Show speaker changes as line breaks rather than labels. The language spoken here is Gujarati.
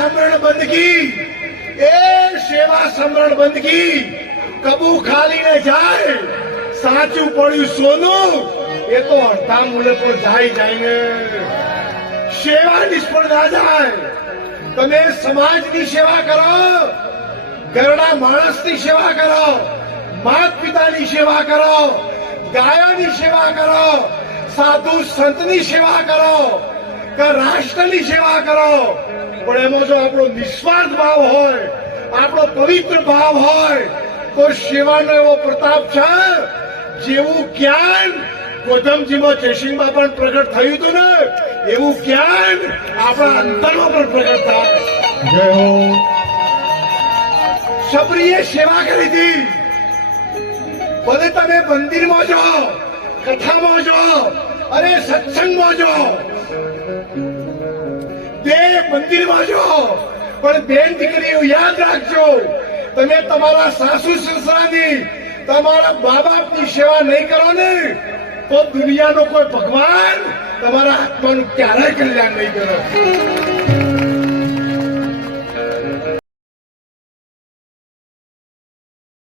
સમરણ બંદગી એ સેવા સમરણ બંદગી કબુ ખાલીને જાય. સાચું પડ્યું સોનું. એ તો અડધા મૂલે પર જાય ને સેવા નિષ્ફળ ના જાય. તમે સમાજની સેવા કરો. ઘરડા માણસની સેવા કરો. માત પિતાની સેવા કરો. ગાયોની સેવા કરો. સાધુ સંતની સેવા કરો. કે રાષ્ટ્રની સેવા કરો. પણ એમાં જો આપણો નિસ્વાર્થ ભાવ હોય આપણો પવિત્ર ભાવ હોય તો સેવાનો એવો પ્રતાપ છે જેવું જ્ઞાન ગોધમજીમાં જયસિંહમાં પણ પ્રગટ થયું હતું ને એવું જ્ઞાન આપણા અંતરમાં પણ પ્રગટ થાય.
જય
સબરીએ સેવા કરી હતી. ભલે તમે મંદિરમાં જો કથામાં જો અને સત્સંગમાં જો તે મંદિરમાં પણ બેન દીકરીઓ યાદ રાખજો, તમે તમારા સાસુ સસરાની, તમારા મા બાપની સેવા નહીં કરો ને, તો દુનિયાનો કોઈ ભગવાન તમારા આત્માનું ક્યારેય કલ્યાણ નહીં કરે.